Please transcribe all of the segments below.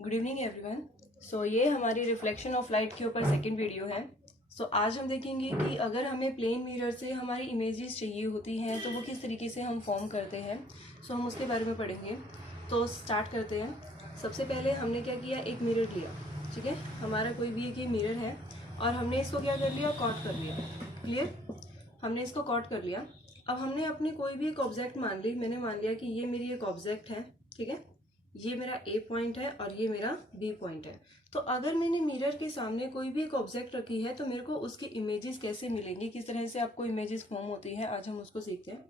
Good evening everyone. सो ये हमारी reflection of light के ऊपर सेकंड वीडियो है। सो आज हम देखेंगे कि अगर हमें प्लेन मिरर से हमारी इमेजेस चाहिए होती हैं तो वो किस तरीके से हम फॉर्म करते हैं। सो हम उसके बारे में पढ़ेंगे। तो स्टार्ट करते हैं। सबसे पहले हमने क्या किया, एक मिरर लिया। ठीक है, हमारा कोई भी एक ये मिरर है और हमने इसको क्या कर लिया, कॉट कर लिया। क्लियर, हमने इसको कॉट कर लिया। अब हमने अपनी कोई भी एक ऑब्जेक्ट मान ली। मैंने मान लिया कि ये मेरी एक ऑब्जेक्ट है। ठीक है, ये मेरा ए पॉइंट है और ये मेरा बी पॉइंट है। तो अगर मैंने मिरर के सामने कोई भी एक ऑब्जेक्ट रखी है तो मेरे को उसकी इमेजेस कैसे मिलेंगी, किस तरह से आपको इमेजेस फॉर्म होती है, आज हम उसको सीखते हैं।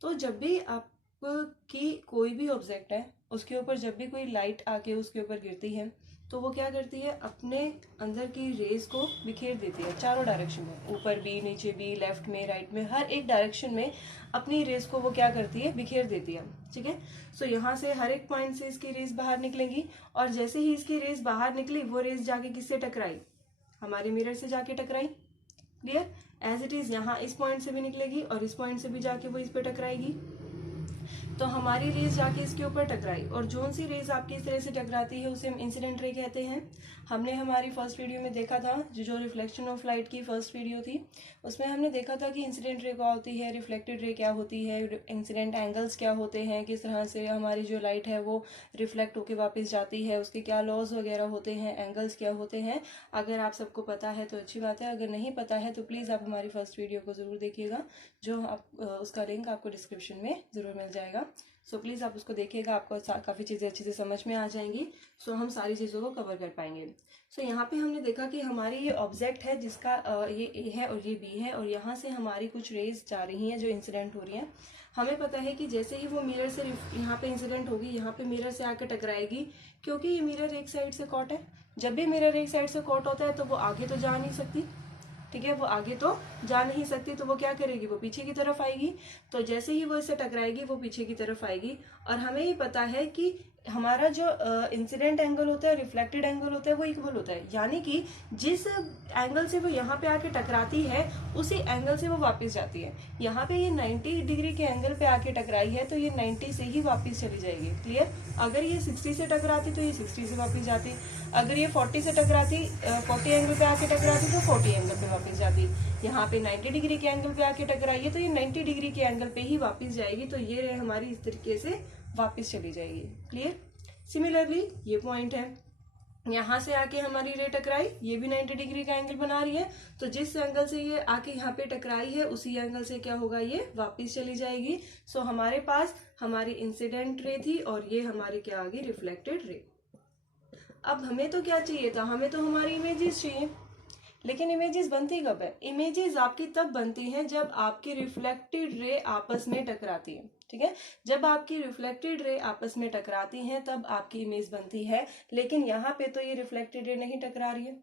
तो जब भी आपकी कोई भी ऑब्जेक्ट है उसके ऊपर जब भी कोई लाइट आके उसके ऊपर गिरती है तो वो क्या करती है, अपने अंदर की रेज को बिखेर देती है चारों डायरेक्शन में, ऊपर भी, नीचे भी, लेफ्ट में, राइट में, हर एक डायरेक्शन में अपनी रेज को वो क्या करती है, बिखेर देती है। ठीक है, सो यहाँ से हर एक पॉइंट से इसकी रेज बाहर निकलेंगी और जैसे ही इसकी रेज बाहर निकली वो रेज जाके किससे टकराई, हमारे मिरर से जाके टकराई। क्लियर, एज इट इज यहाँ इस पॉइंट से भी निकलेगी और इस पॉइंट से भी जाके वो इस पे टकराएगी। तो हमारी रेज जाके इसके ऊपर टकराई और जोन सी रेज आपकी इस तरह से टकराती है उसे हम इंसिडेंट रे कहते हैं। हमने हमारी फर्स्ट वीडियो में देखा था, जो रिफ्लेक्शन ऑफ लाइट की फर्स्ट वीडियो थी, उसमें हमने देखा था कि इंसिडेंट रे क्या होती है, रिफ्लेक्टेड रे क्या होती है, इंसिडेंट एंगल्स क्या होते हैं, किस तरह से हमारी जो लाइट है वो रिफ्लेक्ट होकर वापस जाती है, उसके क्या लॉज वगैरह होते हैं, एंगल्स क्या होते हैं। अगर आप सबको पता है तो अच्छी बात है, अगर नहीं पता है तो प्लीज़ आप हमारी फर्स्ट वीडियो को ज़रूर देखिएगा, जो आप उसका लिंक आपको डिस्क्रिप्शन में ज़रूर मिल जाएगा। सो प्लीज़ आप उसको देखिएगा, आपको काफ़ी चीज़ें अच्छे से समझ में आ जाएंगी। सो हम सारी चीज़ों को कवर कर पाएंगे। सो यहाँ पे हमने देखा कि हमारी ये ऑब्जेक्ट है जिसका ये ए है और ये बी है और यहाँ से हमारी कुछ रेज जा रही हैं जो इंसिडेंट हो रही हैं। हमें पता है कि जैसे ही वो मिरर से यहाँ पे इंसिडेंट होगी, यहाँ पे मिरर से आकर टकराएगी, क्योंकि ये मिरर एक साइड से कॉट है। जब भी मिरर एक साइड से कॉट होता है तो वो आगे तो जा नहीं सकती। ठीक है, वो आगे तो जा नहीं सकती, तो वो क्या करेगी, वो पीछे की तरफ आएगी। तो जैसे ही वो इससे टकराएगी वो पीछे की तरफ आएगी। और हमें ये पता है कि हमारा जो इंसिडेंट एंगल होता है, रिफ्लेक्टेड एंगल होता है, वो इक्वल होता है। यानी कि जिस एंगल से वो यहाँ पे आके टकराती है उसी एंगल से वो वापस जाती है। यहाँ पे ये 90 डिग्री के एंगल पे आके टकराई है तो ये 90 से ही वापस चली जाएगी। क्लियर, अगर ये 60 से टकराती तो ये 60 से वापस जाती, अगर ये 40 से टकराती, 40 एंगल पे आके टकराती तो 40 एंगल पे वापस जाती। यहाँ पे 90 डिग्री के एंगल पे आके टकराई है तो ये 90 डिग्री के एंगल पे ही वापस जाएगी। तो ये हमारी इस तरीके से वापस चली जाएगी। क्लियर, सिमिलरली ये पॉइंट है, यहाँ से आके हमारी रे टकराई, ये भी 90 डिग्री का एंगल बना रही है। तो जिस एंगल से ये आके यहाँ पे टकराई है उसी एंगल से क्या होगा, ये वापस चली जाएगी। सो हमारे पास हमारी इंसिडेंट रे थी और ये हमारी क्या आ गई, रिफ्लेक्टेड रे। अब हमें तो क्या चाहिए था, हमें तो हमारी इमेजेस चाहिए। लेकिन इमेजेस बनती कब है, इमेजेस आपकी तब बनती हैं जब आपकी रिफ्लेक्टेड रे आपस में टकराती है। ठीक है, जब आपकी रिफ्लेक्टेड रे आपस में टकराती हैं तब आपकी इमेज बनती है। लेकिन यहाँ पे तो ये रिफ्लेक्टेड रे नहीं टकरा रही है,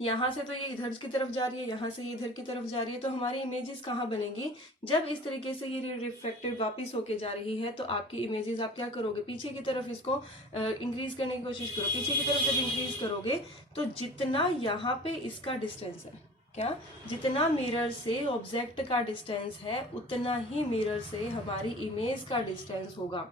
यहाँ से तो ये इधर की तरफ जा रही है, यहाँ से ये इधर की तरफ जा रही है। तो हमारी इमेजेस कहाँ बनेगी, जब इस तरीके से ये रिफ्लेक्टेड वापस होके जा रही है तो आपकी इमेजेस आप क्या करोगे, पीछे की तरफ इसको इंक्रीज करने की कोशिश करो। पीछे की तरफ जब इंक्रीज करोगे तो जितना यहाँ पे इसका डिस्टेंस है, क्या, जितना मिरर से ऑब्जेक्ट का डिस्टेंस है उतना ही मिरर से हमारी इमेज का डिस्टेंस होगा।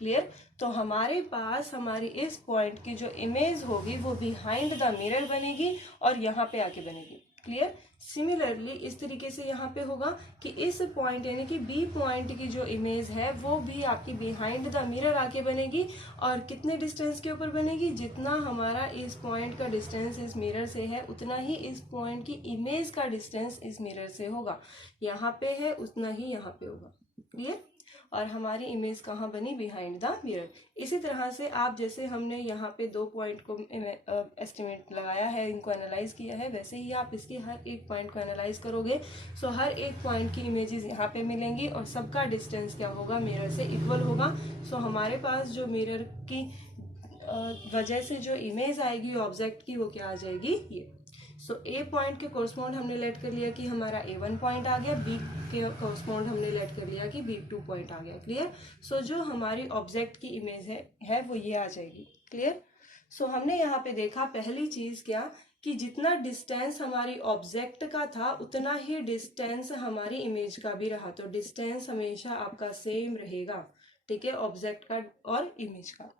क्लियर, तो हमारे पास हमारी इस पॉइंट की जो इमेज होगी वो बिहाइंड द मिरर बनेगी और यहाँ पे आके बनेगी। क्लियर, सिमिलरली इस तरीके से यहाँ पे होगा कि इस पॉइंट यानी कि बी पॉइंट की जो इमेज है वो भी आपकी बिहाइंड द मिरर आके बनेगी। और कितने डिस्टेंस के ऊपर बनेगी, जितना हमारा इस पॉइंट का डिस्टेंस इस मिरर से है उतना ही इस पॉइंट की इमेज का डिस्टेंस इस मिरर से होगा। यहाँ पे है उतना ही यहाँ पे होगा। क्लियर, और हमारी इमेज कहाँ बनी, बिहाइंड द मिरर। इसी तरह से आप, जैसे हमने यहाँ पे दो पॉइंट को एस्टिमेट लगाया है, इनको एनालाइज किया है, वैसे ही आप इसके हर एक पॉइंट को एनालाइज करोगे। सो हर एक पॉइंट की इमेजेस यहाँ पे मिलेंगी और सबका डिस्टेंस क्या होगा, मिरर से इक्वल होगा। सो हमारे पास जो मिरर की वजह से जो इमेज आएगी ऑब्जेक्ट की, वो क्या आ जाएगी, ये। सो ए पॉइंट के कोरस्पॉन्ड हमने लेट कर लिया कि हमारा A1 पॉइंट आ गया, बी के कोरस्पॉन्ड हमने लेट कर लिया कि B2 पॉइंट आ गया। क्लियर, सो जो हमारी ऑब्जेक्ट की इमेज है वो ये आ जाएगी। क्लियर, सो हमने यहाँ पे देखा पहली चीज क्या, कि जितना डिस्टेंस हमारी ऑब्जेक्ट का था उतना ही डिस्टेंस हमारी इमेज का भी रहा। तो डिस्टेंस हमेशा आपका सेम रहेगा। ठीक है, ऑब्जेक्ट का और इमेज का।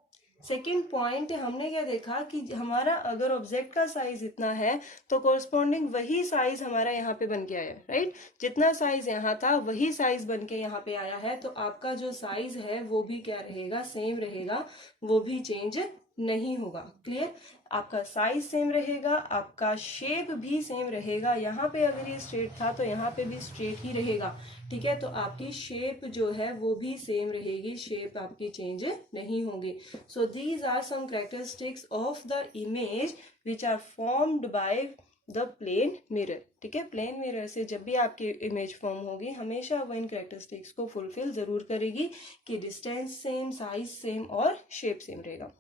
सेकेंड पॉइंट हमने क्या देखा कि हमारा अगर ऑब्जेक्ट का साइज इतना है तो कोरस्पॉन्डिंग वही साइज हमारा यहाँ पे बन के आया, राइट। जितना साइज यहाँ था वही साइज बन के यहाँ पे आया है, तो आपका जो साइज है वो भी क्या रहेगा, सेम रहेगा, वो भी चेंज नहीं होगा। क्लियर, आपका साइज सेम रहेगा, आपका शेप भी सेम रहेगा। यहाँ पे अगर ये स्ट्रेट था तो यहाँ पे भी स्ट्रेट ही रहेगा, ठीक है। तो आपकी शेप जो है वो भी सेम रहेगी, शेप आपकी चेंज नहीं होगी। So these are some characteristics of the image which are formed by the plane mirror, ठीक है। प्लेन मिरर से जब भी आपकी इमेज फॉर्म होगी हमेशा वो इन कैरेक्टरिस्टिक्स को फुलफिल जरूर करेगी कि डिस्टेंस सेम, साइज सेम और शेप सेम रहेगा।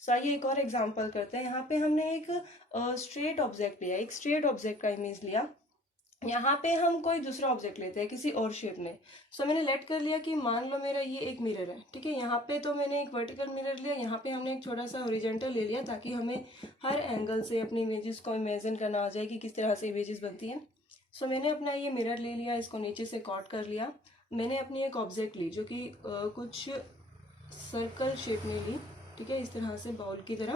सो आइए एक और एग्जांपल करते हैं। यहाँ पे हमने एक स्ट्रेट ऑब्जेक्ट लिया, एक स्ट्रेट ऑब्जेक्ट का इमेज लिया। यहाँ पे हम कोई दूसरा ऑब्जेक्ट लेते हैं किसी और शेप में। सो मैंने लेट कर लिया कि मान लो मेरा ये एक मिरर है, ठीक है। यहाँ पे तो मैंने एक वर्टिकल मिरर लिया, यहाँ पे हमने एक छोटा सा हॉरिजॉन्टल ले लिया ताकि हमें हर एंगल से अपनी इमेजेस को इमेजिन करना आ जाए कि किस तरह से इमेजेस बनती हैं। सो मैंने अपना ये मिरर ले लिया, इसको नीचे से कट कर लिया। मैंने अपनी एक ऑब्जेक्ट ली जो कि कुछ सर्कल शेप में ली, ठीक है, इस तरह से बाउल की तरह।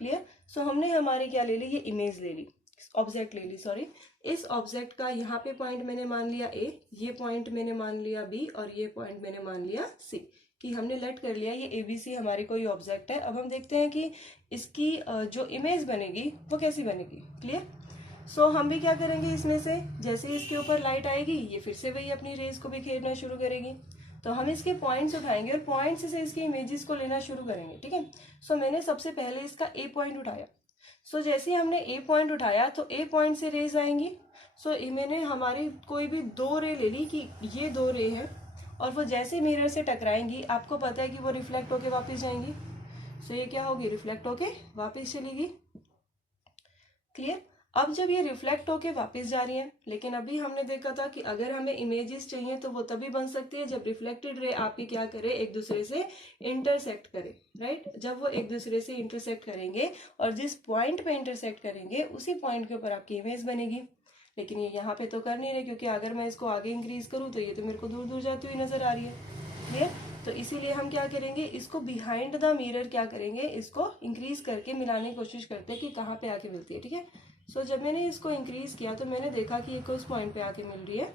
क्लियर। सो हमने हमारी क्या ले ली, ये इमेज ले ली, ऑब्जेक्ट ले ली, सॉरी। इस ऑब्जेक्ट का यहाँ पे पॉइंट मैंने मान लिया ए, ये पॉइंट मैंने मान लिया बी और ये पॉइंट मैंने मान लिया सी, कि हमने लेट कर लिया ये एबीसी हमारी कोई ऑब्जेक्ट है। अब हम देखते हैं कि इसकी जो इमेज बनेगी वो कैसी बनेगी। क्लियर। सो हम भी क्या करेंगे, इसमें से जैसे इसके ऊपर लाइट आएगी ये फिर से वही अपनी रेज को बिखेरना शुरू करेगी। तो हम इसके पॉइंट्स उठाएंगे और पॉइंट्स से इसके इमेजेस को लेना शुरू करेंगे, ठीक है। सो मैंने सबसे पहले इसका ए पॉइंट उठाया। सो जैसे ही हमने ए पॉइंट उठाया तो ए पॉइंट से रेज आएंगी। सो मैंने हमारी कोई भी दो रे ले ली कि ये दो रे हैं, और वो जैसे मिरर से टकराएंगी आपको पता है कि वो रिफ्लेक्ट होके वापस जाएंगी। सो ये क्या होगी, रिफ्लेक्ट होके वापस चलेगी। क्लियर। अब जब ये रिफ्लेक्ट होके वापस जा रही है, लेकिन अभी हमने देखा था कि अगर हमें इमेजेस चाहिए तो वो तभी बन सकती है जब रिफ्लेक्टेड रे आपकी क्या करे, एक दूसरे से इंटरसेक्ट करे, राइट। जब वो एक दूसरे से इंटरसेक्ट करेंगे और जिस पॉइंट पे इंटरसेक्ट करेंगे उसी पॉइंट के ऊपर आपकी इमेज बनेगी। लेकिन ये यहाँ पे तो कर नहीं रहे, क्योंकि अगर मैं इसको आगे इंक्रीज करूँ तो ये तो मेरे को दूर दूर जाती हुई नजर आ रही है। क्लियर। तो इसीलिए हम क्या करेंगे, इसको बिहाइंड द मिरर क्या करेंगे, इसको इंक्रीज करके मिलाने की कोशिश करते हैं कि कहाँ पे आके मिलती है, ठीक है। सो जब मैंने इसको इंक्रीज किया तो मैंने देखा कि ये उस पॉइंट पे आके मिल रही है,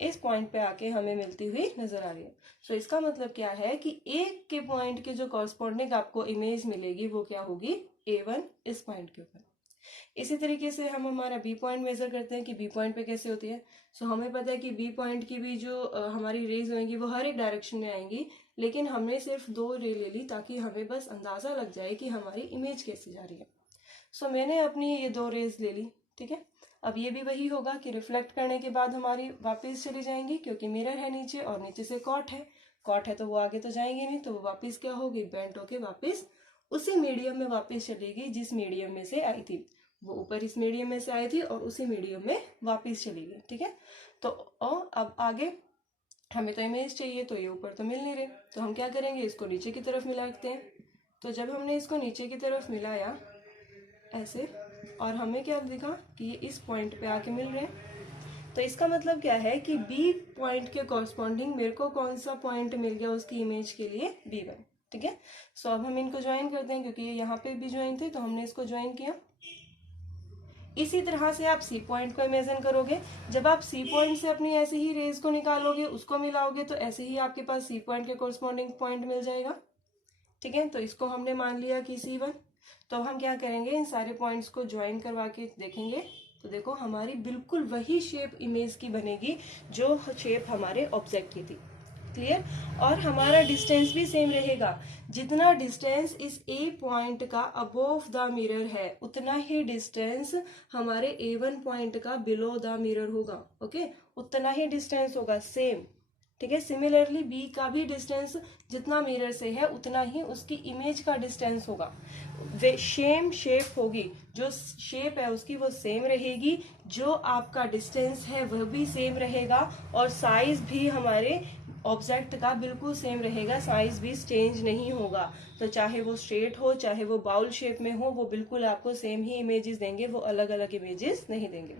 इस पॉइंट पे आके हमें मिलती हुई नजर आ रही है। सो इसका मतलब क्या है कि एक के पॉइंट के जो कॉरस्पॉन्डिंग आपको इमेज मिलेगी वो क्या होगी, A1 इस पॉइंट के ऊपर। इसी तरीके से हम हमारा बी पॉइंट मेजर करते हैं कि बी पॉइंट पे कैसे होती है। सो हमें पता है कि बी पॉइंट की भी जो हमारी रेज होंगी वो हर एक डायरेक्शन में आएंगी, लेकिन हमने सिर्फ दो रे ले ली ताकि हमें बस अंदाजा लग जाए कि हमारी इमेज कैसे जा रही है। सो मैंने अपनी ये दो रेज ले ली, ठीक है। अब ये भी वही होगा कि रिफ्लेक्ट करने के बाद हमारी वापस चली जाएंगी, क्योंकि मिरर है नीचे और नीचे से कॉट है तो वो आगे तो जाएंगे नहीं, तो वो वापस क्या होगी, बेंट होके वापस उसी मीडियम में वापस चलेगी जिस मीडियम में से आई थी। वो ऊपर इस मीडियम में से आई थी और उसी मीडियम में वापस चली गई, ठीक है। तो अब आगे हमें तो इमेज चाहिए, तो ये ऊपर तो मिल नहीं रहे, तो हम क्या करेंगे, इसको नीचे की तरफ मिलाते हैं। तो जब हमने इसको नीचे की तरफ मिलाया ऐसे, और हमें क्या दिखा कि ये इस पॉइंट पे आके मिल रहे हैं, तो इसका मतलब क्या है कि बी पॉइंट के कॉरस्पॉन्डिंग मेरे को कौन सा पॉइंट मिल गया उसकी इमेज के लिए, B1, ठीक है। सो अब हम इनको ज्वाइन करते हैं, क्योंकि ये यहाँ पे भी ज्वाइन थे तो हमने इसको ज्वाइन किया। इसी तरह से आप सी पॉइंट को इमेजिन करोगे। जब आप सी पॉइंट से अपनी ऐसे ही रेज को निकालोगे, उसको मिलाओगे, तो ऐसे ही आपके पास सी पॉइंट के कॉरस्पॉन्डिंग पॉइंट मिल जाएगा, ठीक है। तो इसको हमने मान लिया कि C1। तो हम क्या करेंगे, इन सारे पॉइंट्स को ज्वाइन करवा के देखेंगे, तो देखो हमारी बिल्कुल वही शेप इमेज की बनेगी जो शेप हमारे ऑब्जेक्ट की थी। क्लियर। और हमारा डिस्टेंस भी सेम रहेगा। जितना डिस्टेंस इस ए पॉइंट का अबोव द मिरर है उतना ही डिस्टेंस हमारे A1 पॉइंट का बिलो द मिरर होगा। ओके, उतना ही डिस्टेंस होगा, सेम, ठीक है। सिमिलरली बी का भी डिस्टेंस जितना मिरर से है उतना ही उसकी इमेज का डिस्टेंस होगा। वे सेम शेप होगी, जो शेप है उसकी वो सेम रहेगी, जो आपका डिस्टेंस है वह भी सेम रहेगा, और साइज भी हमारे ऑब्जेक्ट का बिल्कुल सेम रहेगा, साइज भी चेंज नहीं होगा। तो चाहे वो स्ट्रेट हो चाहे वो बाउल शेप में हो, वो बिल्कुल आपको सेम ही इमेजेस देंगे, वो अलग अलग इमेजेस नहीं देंगे।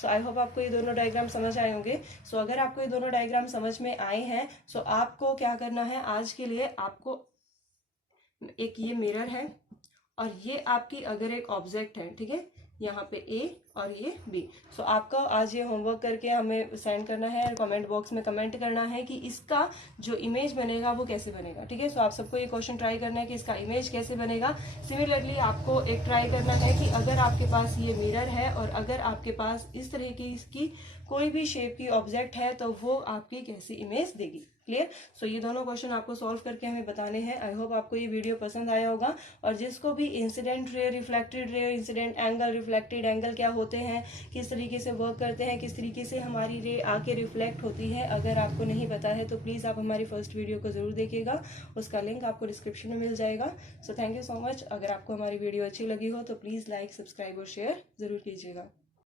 सो आई होप आपको ये दोनों डायग्राम समझ आए होंगे। सो अगर आपको ये दोनों डायग्राम समझ में आए हैं, सो आपको क्या करना है, आज के लिए आपको एक ये मिरर है और ये आपकी अगर एक ऑब्जेक्ट है, ठीक है, यहाँ पे ए और ये बी। सो आपका आज ये होमवर्क करके हमें सेंड करना है और कमेंट बॉक्स में कमेंट करना है कि इसका जो इमेज बनेगा वो कैसे बनेगा, ठीक है। सो आप सबको ये क्वेश्चन ट्राई करना है कि इसका इमेज कैसे बनेगा। सिमिलरली आपको एक ट्राई करना है कि अगर आपके पास ये मिरर है और अगर आपके पास इस तरह की इसकी कोई भी शेप की ऑब्जेक्ट है तो वो आपकी कैसी इमेज देगी। क्लियर? सो ये दोनों क्वेश्चन आपको सॉल्व करके हमें बताने हैं। आई होप आपको ये वीडियो पसंद आया होगा और जिसको भी incident ray, reflected ray, incident angle, reflected angle क्या होते हैं, किस तरीके से वर्क करते हैं, किस तरीके से हमारी रे आके रिफ्लेक्ट होती है, अगर आपको नहीं पता है तो प्लीज़ आप हमारी फर्स्ट वीडियो को ज़रूर देखिएगा। उसका लिंक आपको डिस्क्रिप्शन में मिल जाएगा। So thank you so much. अगर आपको हमारी वीडियो अच्छी लगी हो तो प्लीज़ लाइक, सब्सक्राइब और शेयर ज़रूर कीजिएगा।